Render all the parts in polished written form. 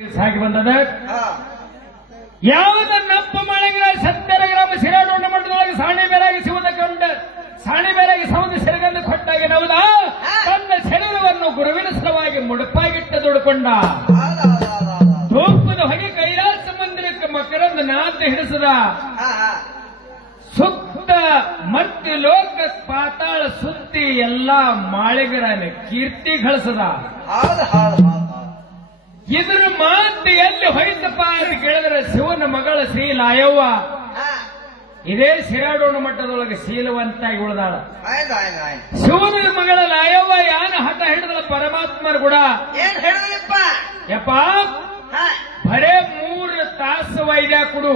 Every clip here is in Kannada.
ಸಾಗಿ ಬಂದದ ಯಾವುದ ನಪ್ಪ ಮಳೆಗಳ 70 ಗ್ರಾಮ ಶಿರಾಡೋಣ ಮಠದೊಳಗೆ ಸಾಣಿ ಬೇರಾಗಿ ಸಿವುದ ಕಂಡ ಸಾಣಿ ಬೇರಾಗಿ ಸೌದ ಸೆರಗನ್ನು ಕೊಟ್ಟಾಗ ನವದ ತನ್ನ ಶರೀರವನ್ನು ಗುರುವಿನ ಸಲುವಾಗಿ ಮುಡುಪಾಗಿಟ್ಟ ದುಡ್ಕೊಂಡ ರೂಪದ ಹೊಗೆ ಕೈಲಾಸ ಮಂದಿರಕ್ಕೆ ಮಕರಂದ ನಾದ ಹಿಡಿಸದ ಸುತ್ತ ಮತ್ತೆ ಲೋಕ ಪಾತಾಳ ಸುತ್ತಿ ಎಲ್ಲಾ ಮಾಳಿಗರನ್ನ ಕೀರ್ತಿ ಗಳಿಸದ ಇದ್ರ ಮಾತು ಎಲ್ಲಿ ಹೋಯ್ತಪ್ಪ ಅಂತ ಕೇಳಿದ್ರೆ ಶಿವನ ಮಗಳ ಶ್ರೀ ಲಾಯವ್ವ ಇದೇ ಶಿರಾಡೋಣ ಮಟ್ಟದೊಳಗೆ ಶೀಲವಂತಾಗಿ ಉಳಿದಾಳ. ಶಿವನ ಮಗಳ ಲಾಯವ್ವ ಯಾನ ಹಠ ಹಿಡಿದಳ ಪರಮಾತ್ಮರ ಕೂಡ ಯಪ್ಪ ಬರೇ 3 ತಾಸು ವೈದ್ಯ ಕೊಡು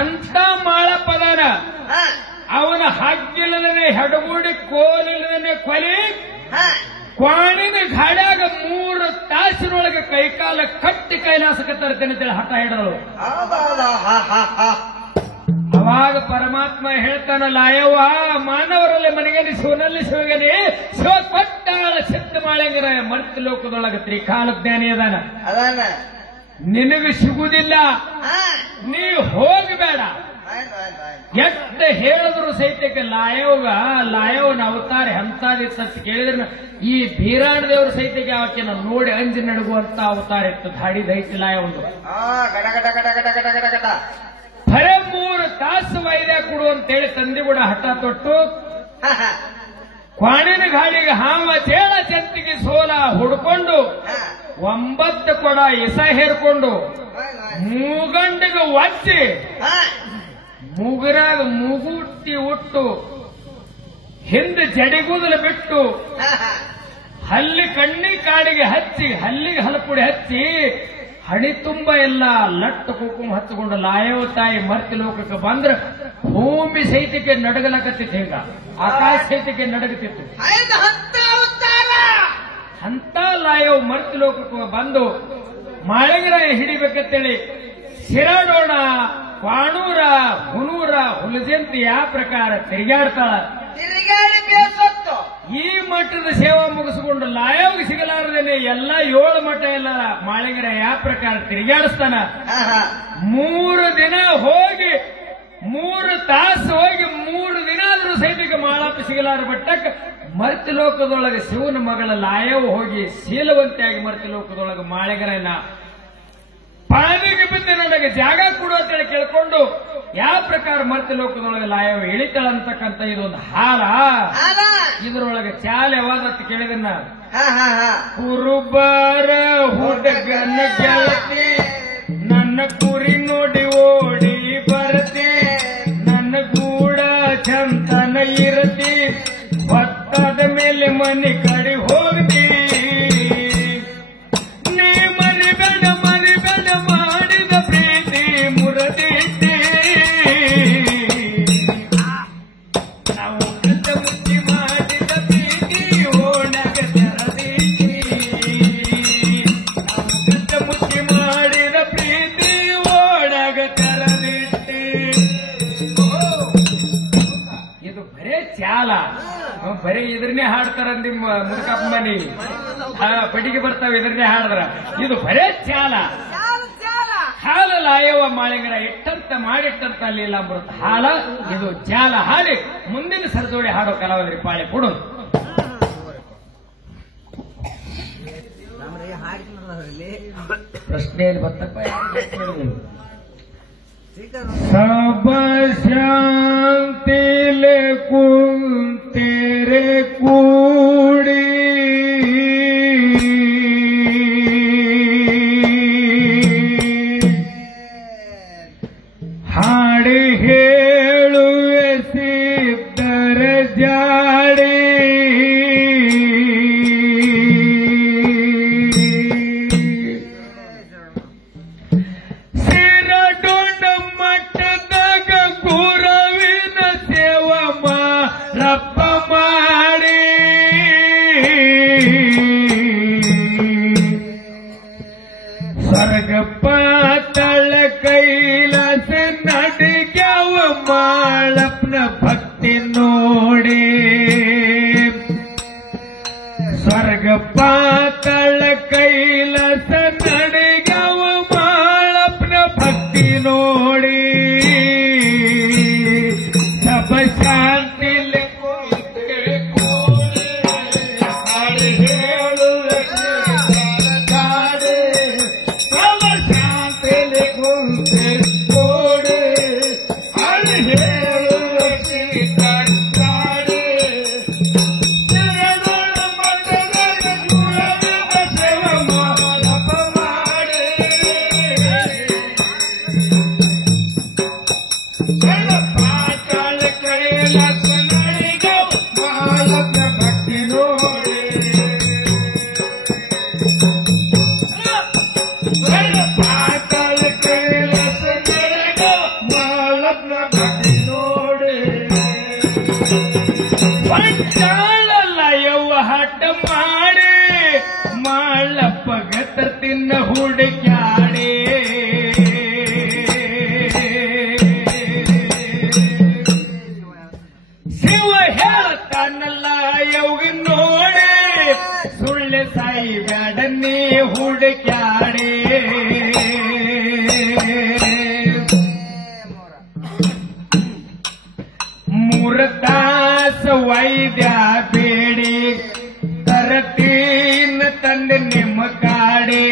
ಎಂತ ಮಾಳ ಪದಾನ ಅವನ ಹಗ್ಗಿಲ್ಲದೇ ಹೆಡಗೂಡಿ ಕೋಲಿಲ್ಲದೇ ಕೊಲಿ ಕ್ವಾಣಿನ ಗಾಡ್ಯಾಗ 3 ತಾಸಿನೊಳಗೆ ಕೈಕಾಲ ಕಟ್ಟಿ ಕೈಲಾಸಕ್ಕೆ ತರ್ತೇನೆ ಅಂತೇಳಿ ಹಠ ಹಿಡಿದಳು. ಅವಾಗ ಪರಮಾತ್ಮ ಹೇಳ್ತಾನಲ್ಲ ಅಯ್ಯವ್ವ ಮಾನವರಲ್ಲಿ ಮನೆಗೇನಿ ಶಿವನಲ್ಲಿ ಶಿವಗನಿ ಶಿವ ಕೊಟ್ಟಾಳ ಚಿತ್ತ ಮಾಳಂಗರ ಮರ್ತ ಲೋಕದೊಳಗೆ ತ್ರಿಕಾಲ ಜ್ಞಾನಿ ಅದಾನ ನಿನಗೆ ಸಿಗುವುದಿಲ್ಲ ನೀ ಹೋಗಬೇಡ ಎಷ್ಟ ಹೇಳಿದ್ರು ಸಹಿತಕ್ಕೆ ಲಾಯವನ ಅವತಾರ ಎಂತಾದಿತ್ತು ಅಂತ ಕೇಳಿದ್ರೆ ಈ ಬೀರಾಣ ದೇವ್ರ ಸಹಿತಕ್ಕೆ ಆಕೆನ ನೋಡಿ ಅಂಜಿ ನಡುಗುವಂತ ಅವತಾರ ಇತ್ತು ಧಾಡಿ ದೈತಿ ಲಾಯವಂದು ಬರೇ 3 ತಾಸು ವೈದ್ಯ ಕೊಡು ಅಂತೇಳಿ ತಂದೆ ಕೂಡ ಹಠ ತೊಟ್ಟು ಕ್ವಾಣಿನ ಗಾಳಿಗೆ ಹಾವ ಚೇಳ ಚಂತಿಗೆ ಸೋಲ ಹುಡ್ಕೊಂಡು 9 ಕೊಡ ಇಸ ಹೇರ್ಕೊಂಡು ಮೂಗಂಡಿಗೆ ಒಚ್ಚಿ ಮೂಗರಾಗ ಮೂಗುಟ್ಟಿ ಉಟ್ಟು ಹಿಂದೆ ಜಡಿಗೂದಲು ಬಿಟ್ಟು ಹಲ್ಲಿ ಕಣ್ಣಿ ಕಾಡಿಗೆ ಹಚ್ಚಿ ಹಲ್ಲಿಗೆ ಹಲಪುಡಿ ಹಚ್ಚಿ ಹಣಿ ತುಂಬ ಎಲ್ಲ ಲಟ್ಟು ಕುಂಕುಮ ಹಚ್ಚಿಕೊಂಡು ಲಾಯವ ತಾಯಿ ಮರ್ತಿ ಲೋಕಕ್ಕೆ ಬಂದ್ರೆ ಭೂಮಿ ಸಹಿತಕ್ಕೆ ನಡಗಲಕತ್ತಿತ್ತು. ಹಿಂಗ ಆಕಾಶ ಸಹಿತಕ್ಕೆ ನಡಗುತ್ತಿತ್ತು. ಅಂತ ಲಾಯವ್ ಮರ್ತಿ ಲೋಕಕ್ಕೆ ಬಂದು ಮಾಳಿಗರ ಹಿಡಿಬೇಕಂತೇಳಿ ಶಿರಾಡೋಣ ಕ್ವಾಣೂರ ಹುನೂರ ಹುಲಜಂತಿ ಯಾವ ಪ್ರಕಾರ ತಿರುಗಾಡ್ತಾಳ. ಈ ಮಠದ ಸೇವಾ ಮುಗಿಸಿಕೊಂಡು ಲಾಯವ್ಗೆ ಸಿಗಲಾರದೇನೆ ಎಲ್ಲ 7 ಮಠ ಎಲ್ಲ ಮಾಳಿಗರ ಯಾವ ಪ್ರಕಾರ ತಿರುಗಾಡಿಸ್ತಾನ. 3 ದಿನ ಹೋಗಿ 3 ತಾಸು ಹೋಗಿ 3 ದಿನ ಆದ್ರೂ ಸೈತಿಗೆ ಮಾಳಪ್ಪ ಸಿಗಲಾರ ಬಟ್ಟಕ್ಕೆ ಮರ್ತಿ ಲೋಕದೊಳಗೆ ಶಿವನ ಮಗಳ ಲಾಯವ್ ಹೋಗಿ ಶೀಲವಂತಿಯಾಗಿ ಮರ್ತಿ ಲೋಕದೊಳಗೆ ಮಾಳಿಗರನ್ನ ಪಾದಿಗೆ ಬಿದ್ದು ನನಗೆ ಜಾಗ ಕೊಡು ಅಂತೇಳಿ ಕೇಳ್ಕೊಂಡು ಯಾವ ಪ್ರಕಾರ ಮರ್ತಿ ಲೋಕದೊಳಗೆ ಲಾಯವ ಇಳಿತಾಳಂತಕ್ಕಂಥ ಇದೊಂದು ಹಾಲ. ಇದರೊಳಗೆ ಚಾಲ ಯಾವಾಗಂತ ಕೇಳಿದನ್ನ ಕುರುಬರ ಹುಡುಗನ ಗೆಳತಿ ನನ್ನ ಕುರಿ ನೋಡಿ ಓಡಿ ಬರತಿ ನನ್ನ ಗೂಡ ಚಂತನ ಇರತಿ ಭತ್ತದ ಮೇಲೆ ಮನೆ ಕಡೆ ಹೋಗ್ತಿ ನೀ ಮನೆ ಬೇಡ ಮಾಡಿದ ಪ್ರೀತಿ ಮುರದಿದ್ದಿ ನಾವು ಕದ್ದ ಮುಚ್ಚಿ ಮಾಡಿದ ಪ್ರೀತಿ ಓಣಗ ತೆರದಿದ್ದಿ ನಾವು ಕದ್ದ ಮುಚ್ಚಿ ಮಾಡಿದ ಪ್ರೀತಿ ಓಣಗ ತೆರದಿದ್ದಿ. ಇದು ಬರೇ ಚಾಲ ಬರೀ ಇದ್ರನ್ನೇ ಹಾಡ್ತಾರ ನಿಮ್ಮ ಮುದುಕಪ್ಪ ಮನಿ ಪಟಿಗೆ ಬರ್ತಾವ ಇದ್ರನ್ನೇ ಹಾಡಿದ್ರ ಇದು ಬರೇ ಚಾಲ. ಹಾಲ ಲಾಯವ ಮಾಳಿಗರ ಇಟ್ಟಂತ ಮಾಡಿಟ್ಟಂತ ಲೀಲಾಮೃತ ಹಾಲ ಇದು ಜಾಲ ಹಾಡಿ ಮುಂದಿನ ಸರಜೋಡಿ ಹಾಡೋ ಕಲಾವಿದರಿ ಪಾಳಿ ಕೊಡು. ಪ್ರಶ್ನೆಯಲ್ಲಿ ಬರ್ತಪ್ಪ ಸಬ ಶಾಂತಿಲೆ ಕುಂತೆರೆ ಕೂಡಿ ಹಾಡಿ ಹೇಳುವೆ ಸಿದ್ಧರ ಜಾಡಿ ಸಿರಡೊಂಡ ಮಟ್ಟದಾಗ ಗುರವಿನ ಸೇವ ರಪ್ಪ ಮಾಡಿ ಸ್ವರ್ಗ ಪಾತಳ ಕೈಲಾಸ ನಡಿಗ್ಯಾವ ಮಾಳಪ್ಪನ ಭಕ್ತಿ ನೋಡಿ ಸ್ವರ್ಗ ಪಾತಳ ಕೈಲಾಸ ಶಾಂತಿಲಿ ಕುಂತೆ ಕೂಡೆ ಹಾಡು ಹೇಳುವುದಕ್ಕೆ ಕಾಡೆ ಸಮ ಶಾಂತಿಲಿ ಕುಂತೆ ಕೂಡೆ ಹಾಡು ಹೇಳುವುದಕ್ಕೆ ಕಾಡೆ ಚಾಳಲ್ಲ ಯವ್ವ ಹಠ ಮಾಡಿ ಮಾಳಪ್ಪ ಗತರ ತಿನ್ನ ಹುಡುಕ್ಯಾಡೆ ಶಿವ ಹೇಳ್ತಾನಲ್ಲ ಯವ್ಗ ನೋಡೆ ಸುಳ್ಳೆ ಸಾಯಿ ಬ್ಯಾಡನ್ನೇ ಹುಡುಕ್ಯಾಡೆ ಮೂರತಾಸ ವೈದ್ಯ ಬೇಡಿ ತರತೀನ ತಂದೆ ನಿಮ್ಮ ಕಾಡೆ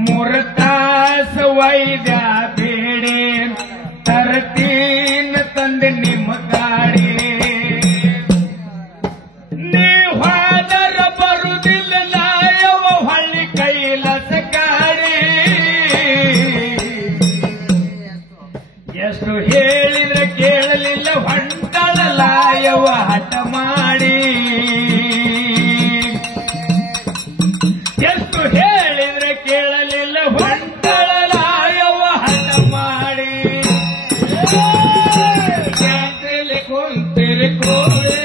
ಮೂರತಾಸ ವೈದ್ಯ ಬೇಡಿ ತರತೀನ ತಂದೆ ನಿಮ್ಮ ಕಾಡೆ ನೀವಾದರ ಬರುವುದಿಲ್ಲ ಲಾಯವ ಹಳ್ಳಿ ಕೈಲಾಸ ಕಾಡೆ ಎಷ್ಟು ಹೇಳಿದ್ರೆ ಕೇಳಲಿಲ್ಲ ಹೊಂಟಳಲಾಯವ ಹಠ ಮಾಡಿ ಎಷ್ಟು ಹೇಳಿದ್ರೆ ಕೇಳಲಿಲ್ಲ ಹೊಂಟಳಲಾಯವ ಹಠ ಮಾಡಿ ಶಾಂತಿಲಿ ಕುಂತಿರಿ ಕೋಡೆ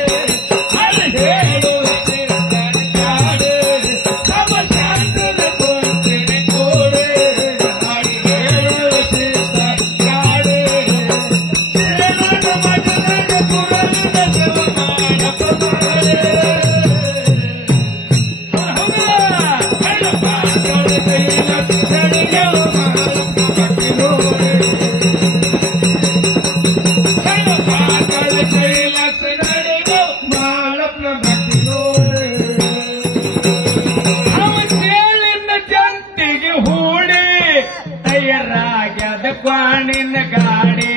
ಅಲ್ಲಿ ಹೇಳುತ್ತಿರ್ತಾರೆ ಕಾಡೆ ಸಮ ಶಾಂತಿಲಿ ಕುಂತಿರಿ ಕೋಡೆ ಅಲ್ಲಿ ಹೇಳುತ್ತಿರ್ತಾರೆ ಕಾಡೆ ಜಂಟಿಗೆ ಹೂಡಿ ತಯಾರಾಗ್ಯದ ಕ್ವಾಣಿನ ಗಾಡಿ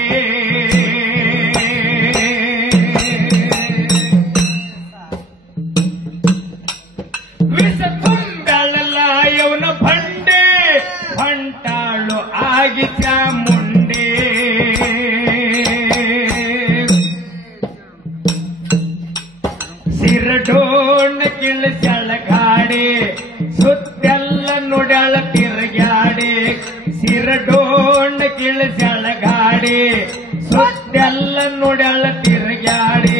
ವಿಷ ತುಂಬೆಳಲ್ಲ ಇವನ ಬಂಡೆ ಹೊಂಟಾಳು ಆಗಿ ಚಾಮುಂಡಿ ಸಿರಡೋಣ ಕಿಳಿಸಳ ಗಾಡಿ ಸುತ್ತೆಲ್ಲ ನುಡಳ ತಿರುಗಾಡಿ ಸಿರಡೋಣ ಕಿಳಿಸಳ ಗಾಡಿ ಸುತ್ತೆಲ್ಲ ನುಡಳ ತಿರುಗಾಡಿ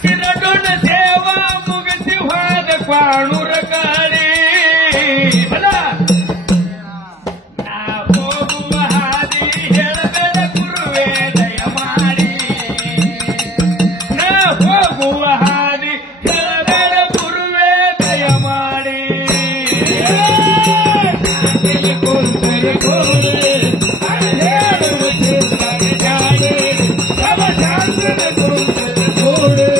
ಸಿರಡೋಣ ಸೇವಾ ಮುಗಿಸಿ ಹೋದ ಕ್ವಾಣೂರ ಗಾಡಿ ನಾ ಹೋಗುವ ಹಾದಿ ಹೇಳಬೇಡ ಗುರುವೇ ದಯ ಮಾಡಿ ನಾ ಹೋಗುವ ಹಾದಿ ಹೇಳಬೇಡ ಗುರುವೇ ದಯ ಮಾಡಿ ಶಾಂತಿಲಿ ಕುಂತರೆ ಕೋಡೆ ಹೇಳುತ್ತಿರ್ತಾರೆ ಜಾಡೆ ಸಮ ಶಾಂತಿಲಿ ಕುಂತರೆ ಕೋಡೆ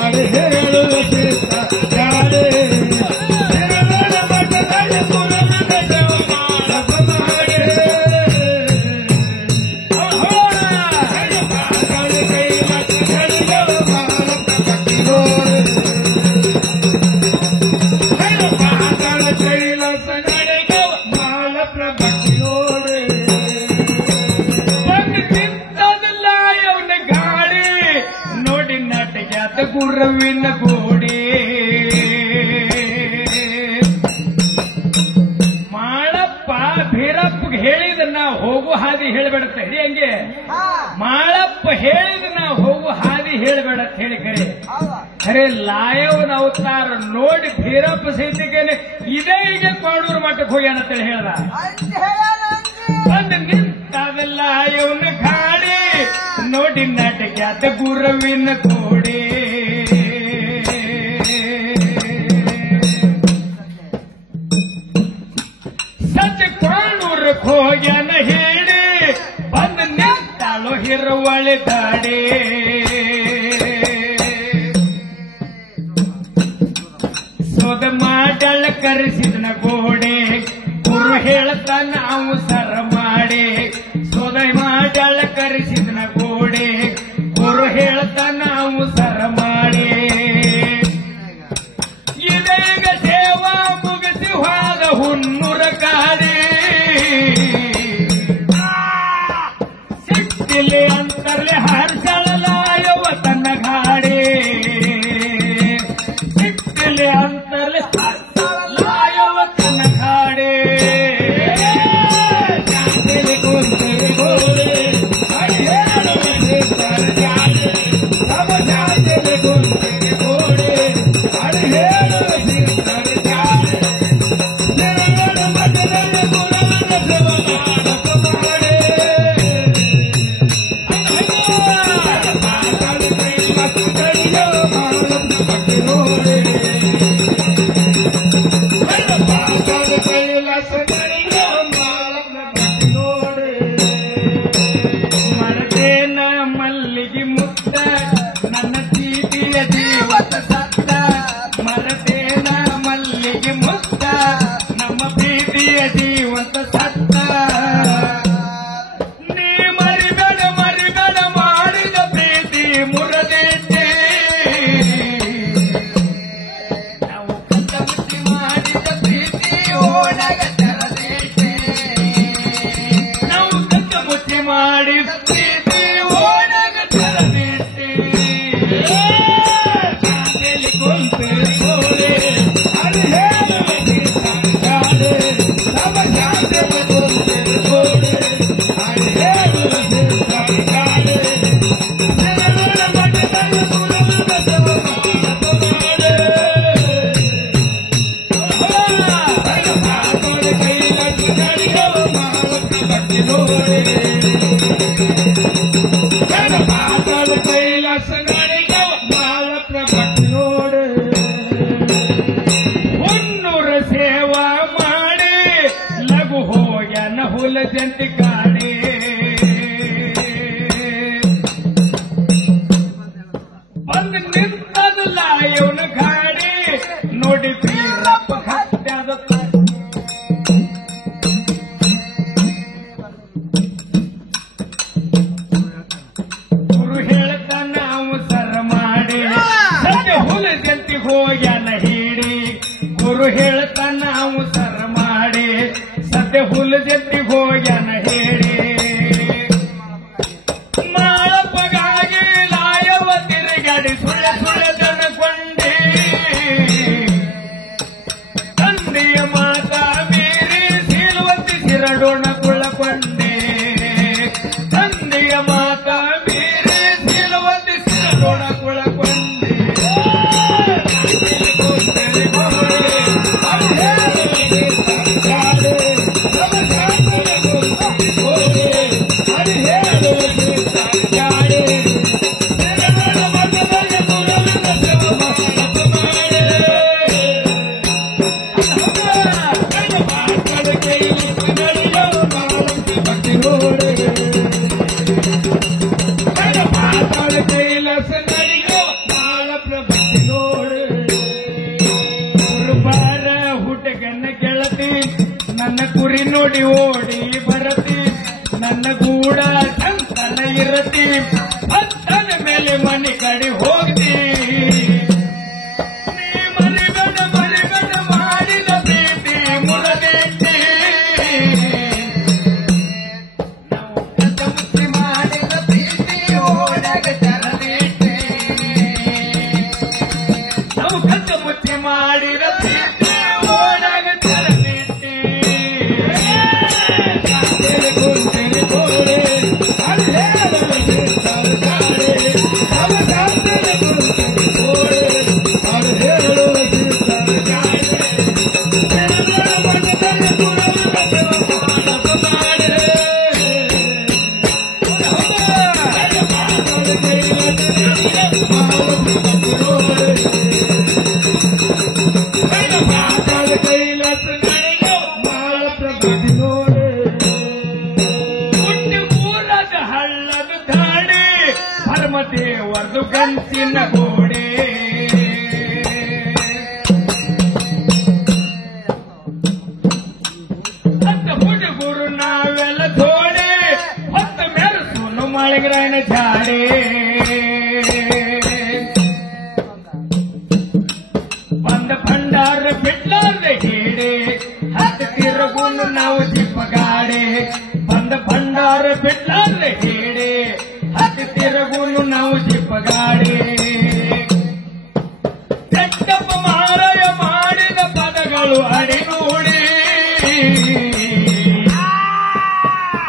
ಅಲ್ಲಿ ಹೇಳುತ್ತಿರ್ತಾರೆ ಜಾಡೆ ಮಠದಲ್ಲಿ ಪುರದ ದೇವ ಮಾಡಪ್ಪ ಮಾಡಿ ಕೈ ಮಠ ಕೈಲಾಸ ನಡೆಗೆ ಮಾಲಪ್ರ ಭಕ್ತಿಯೋಡೆ ಬಂದು ನಿಂತದಲ್ಲ ಅವನ ಗಾಡಿ ನೋಡಿ ನಾಟಕ್ಯಾತ ಗುರವಿನ ಗೋಡಿ ಮಾಳಪ್ಪ ಭೀರಪ್ಪಗೆ ಹೇಳಿದ ನಾ ಹೋಗು ಹಾದಿ ಹೇಳಬೇಡತ್ತ ಹಿಡಿ ಹಂಗೆ ಮಾಳಪ್ಪ ಹೇಳಿದ ನಾ ಹೋಗು ಹಾದಿ ಹೇಳಬೇಡ ಹೇಳಿ ಕರೆ ಖರೆ ಲಾಯವನ ಅವತಾರ ನೋಡಿ ಭೀರಪ್ಪ ಸೈತಿಗೆ ಇದೇ ಈಗ ಕೋಡೂರು ಮಠಕ್ಕೆ ಹೋಗ್ಯಾನ ಅಂತ ಹೇಳ್ದ ಬಂದು ನಿಂತದಲ್ಲ ಇವನ ಗಾಡಿ ನೋಡಿ ನಾಟಕ್ಯಾತ ಗುರವಿನ ಗೋಡಿ ಸತ್ಯ ಕೋಡೂರಕ್ಕೆ ಹೋಗ್ಯಾನ ಹೇಳಿ ಬಂದು ನಿಂತಾಳು ಹಿರವಳ ಮೇಲೆ ಗಾಡಿ ಸೋದ ಮಾಡಳ ಕರೆಸಿದನ ಗೋಡೆ ಗುರು ಹೇಳ್ತಾನ ಅವು ಸರ ಮಾಡಿ ಸೋದ ಮಾಡಳ ಕರೆಸಿದನ ಗೋಡೆ ಗುರು ಹೇಳ್ತಾನ ಅವು ಸರ ಮಾಡಿ ಇದೀಗ ಸೇವಾ ಮುಗಿಸಿ ಹೋದ ಹುನ್ನೂರ ಗಾಡಿ ಸಿಟ್ಟಿಲಿ ಅಂತರ್ಲೆ ಹರ್ಷಳಲಾಯವ ತನ್ನ ಗಾಡಿ ಸಿಟ್ಟಿಲಿ ಅಂತರ್ಲೆ ಹರ್ಷಳಲಾಯವ ತನ್ನ ಗಾಡಿ ಶಾಂತಿಲಿ ಕುಂತಿರಿ ಗೋಡೆ ಶಾಂತಿಲಿ ಕುಂತಿರಿ ಗೋಡೆ ಮರದೇನ ಮಲ್ಲಿಗೆ ಮುತ್ತ ನನ್ನ ಚೀಟಿಯ ಜೀವತ ಸತ್ತ ಮರದೇನ ಮಲ್ಲಿಗೆ ಮುತ್ತ ನಮ್ಮ ಪ್ರೀತಿಯ ಜೀವತ ಸತ್ತ ನೀ ಮರಿಬೇಡ ಮರಿಬೇಡ ಮಾಡಿದ ಪ್ರೀತಿ ಮುರದೇಟೆ ನಾವು ಕತ್ತ ಮುಚ್ಚಿ ಮಾಡಿದ ಪ್ರೀತಿ ಓಡಾಗ ತೆರದೇಟೆ ನಾವು ಕತ್ತ ಮುಚ್ಚಿ ಮಾಡಿದ ಪ್ರೀತಿ ಓಡಾಗ ತೆರದೇಟೆ ಶಾಂತಿಲಿ ಕುಂತಿರಿ ಗೋಡೆ ಅದು ಹೇಳುವ ಗಾಡೆ ನಮ್ಮ ಶಾಂತಿಲಿ ಕುಂತಿರಿ ಗೋಡೆ ಅದು ಹೇಳುವ ಗಾಡೆ ಮಠದಲ್ಲಿ ಗುರುವಿನ ಸೇವೆ ಮಾಡು ಕೈಲಾಸ ನಡೆಯೋ ಮಾಲಕ ಭಕ್ತಿ ನೋಡೆ ಕೈಲಾಸ ನಡೆಯೋ ಮಾಲಕ ಭಕ್ತಿ ನೋಡೆ ಹುನ್ನೂರ ಸೇವಾ ಮಾಡಿ ಲಘು ಹೋಗ್ಯಾನ ಹುಲ ಜಂತಿ ಕಾಡಿ ಬಂದು ನಿಂತದಲ್ಲ ಇವನ ಗಾಡಿ ನೋಡಿ ಬೀರಪ್ಪ ಹತ್ಯಾದ ಗುರು ಹೇಳ್ತಾನ ಅವು ಸರ ಮಾಡಿ ಸದ್ಯ ಹುಲ ಜಂತಿ ಹೋಗ್ಯಾನ ಹೀಡಿ ಗುರು ಹೇಳ್ತಾನ ಅವು ಸರ ಮಾಡಿ ಸದ್ಯ ಹುಲ ಜಂತಿ ಹೋಗ್ಯಾನ ಹೇಳಿ ಮಾಳಪ್ಪಗಾಗಿ ಲಾಯವ ತಿರುಗಾಡಿ ಸುಳ್ಳ ಸುಳ್ಳ ದನಕೊಂಡೆ ತಂದೆಯ ಮಾತ ಮೀರಿ ಸೀಳುವಂತೆ ಸಿರಡೋಣ ತುಳಕೊಂಡೆ ತಂದೆಯ ಮಾತ ಮೀರಿ ಸೀಳುವಂತೆ ಸಿರಡೋಣ ತುಳಕೊಂಡೆ ಕುಂತಿರಿ ಗೋಡೆ ಅದು ಹೇಳುವ ಗಾಡೆ ನಮ್ಮ ಶಾಂತಿಲಿ ಕುಂತಿರಿ ಗೋಡೆ ಅದು ಹೇಳುವ ಗಾಡೆ ಮಠದಲ್ಲಿ ಗುರುವಿನ ಸೇವೆ ಮಾಡು ಕೈಲಾಸ ನಡೆಯೋ ಮಾಲಕ ಭಕ್ತಿ ನೋಡೆ ಕೈಲಾಸ ನಡೆಯೋ ಮಾಲಕ ಭಕ್ತಿ ನೋಡೆ ಗುರುಬಾರ ಹುಡುಗನ ಗೆಳತಿ ನನ್ನ ಕುರಿ ನೋಡಿ ಓಡಿ ಬರತಿ ನನ್ನ ಗೂಡ ಚಂತನ ಇರತಿ ಭಕ್ತನ ಮೇಲೆ ಮನೆ ಕಡೆ ಹೋಗ್ತಿ ನೀ ಮರಿಬೇಡ ಮರಿಬೇಡ ಮಾಡಿದ ಪ್ರೀತಿ ಮುರದೇಟೆ ನಾವು ಕತ್ತ ಮುಚ್ಚಿ ಮಾಡಿದ ಪ್ರೀತಿ ಓಡಾಗ ತೆರದೇಟೆ ನಾವು ಕತ್ತ ಮುಚ್ಚಿ ಮಾಡಿದ ಪ್ರೀತಿ ಓಡಾಗ ತೆರದೇಟೆ ಶಾಂತಿಲಿ ಕುಂತಿರಿ ಗೋಡೆ ಅದು ಹೇಳುವ ಗಾಡೆ ನಮ್ಮ ಶಾಂತಿಲಿ ಕುಂತಿರಿ ಗೋಡೆ ಅದು ಹೇಳುವ ಗಾಡೆ ಮಠದಲ್ಲಿ ಗುರುವಿನ ಸೇವೆ ಮಾಡು ಕೈಲಾಸ ನಡೆಯೋ ಮಾಲಕ ಭಕ್ತಿ ನೋಡೆ ಕೈಲಾಸ ನಡೆಯೋ ಮಾಲಕ ಭಕ್ತಿ ನೋಡೆ ಹುಟ್ಟಿ ಊರದ ಹಳ್ಳದ ದಾಡಿ ಮಮತೆ ವರ್ದು ಗಂಚಿನ ಗೋಡೆ ಹತ್ತ ಹುಡುಗರು ನಾವೆಲ್ಲ ಥೋಡೆ ಹೊತ್ತ ಮೆರಸು ಮಾಳಿಗರಾಯನ ಜಾಡೆ ಬಂದ ಭಂಡಾರ ಬಿಡ್ಲಾರ್ದ ಹೇಡೆ ಹತ್ತ ತಿರುಗುನು ನಾವು ಚಿಪ್ಪಗಾಡೆ ಬಂದ ಭಂಡಾರ ಬಿಡ್ಲಾರ್ದ ಹೇಡೆ ಹತ್ತ ತಿರುಗುನು ನಾವು ಚಿಪ್ಪಗಾಡೆ ಚೆಕ್ಕಪ್ಪ ಮಾರಾಯ ಮಾಡಿದ ಪದಗಳು ಅಡಿನೋಡಿ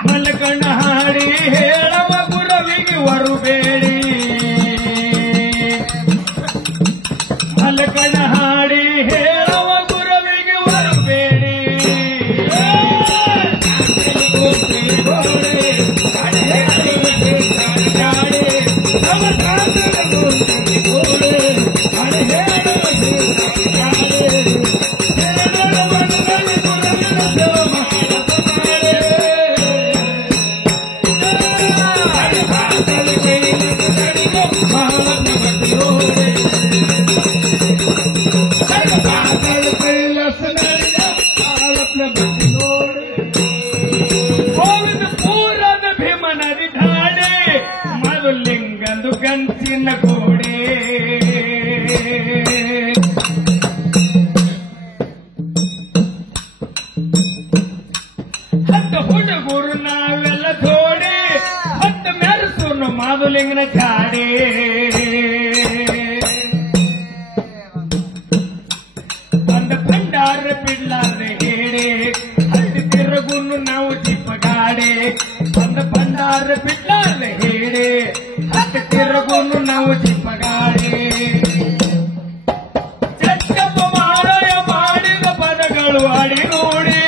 ಮಲಕಣ್ಣ ಹಾಡಿ ಹೇಳವ ಗುರವಿಗೆ ವರುಬೇಡಿ ಮಲಕಣ್ಣ ಹಾಡಿ ಹೇಳವ ಗುರವಿಗೆ ವರುಬೇಡಿ ಪೂರದ ಭೀಮನದಿ ಧಾಡೆ ಮರುಲಿಂಗಂದು ಗಂಚಿನ ಗೋಡೆ ಹತ್ತ ಹುಡುಗರು ನಾವೆಲ್ಲ ಥೋಡೆ ಹತ್ತ ಮೆರಸು ಮಾದುಲಿಂಗನ ಜಾಡೆ ಬಂದ ಭಂಡಾರ ಬಿಡ್ಲಾರ್ದ ಹೇಡೆ ಹತ್ತಿ ತಿರುಗುನು ನಾವು ಚಿಪ್ಪಗಾಡೆ ಬಂದ ಭಂಡಾರ ಬಿಡ್ಲಾರ್ದ ಹೇಡೆ ಹತ್ತಿ ತಿರುಗುನು ನಾವು ಚಿಪ್ಪಗಾಡೆ ಚೆಕ್ಕಪ್ಪ ಮಾರಾಯ ಮಾಡಿದ ಪದಗಳು ಅಡಿ ನೋಡಿ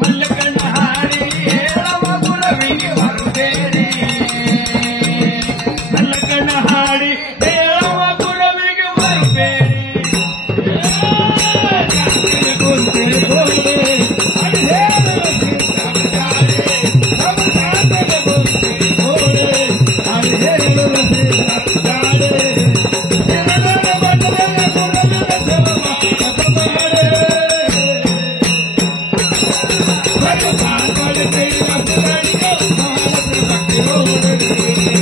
ಮಲ್ಲಕಣ್ಣ ಹಾಡಿ ಹೇಳವ ಗುರವಿಗೆ ಬರುತ್ತೇನೆ ಮಲ್ಲಕಣ್ಣ ಹಾಡಿ ಹೇಳವ ಗುರವಿಗೆ ಬರುತ್ತೇನೆ Thank you.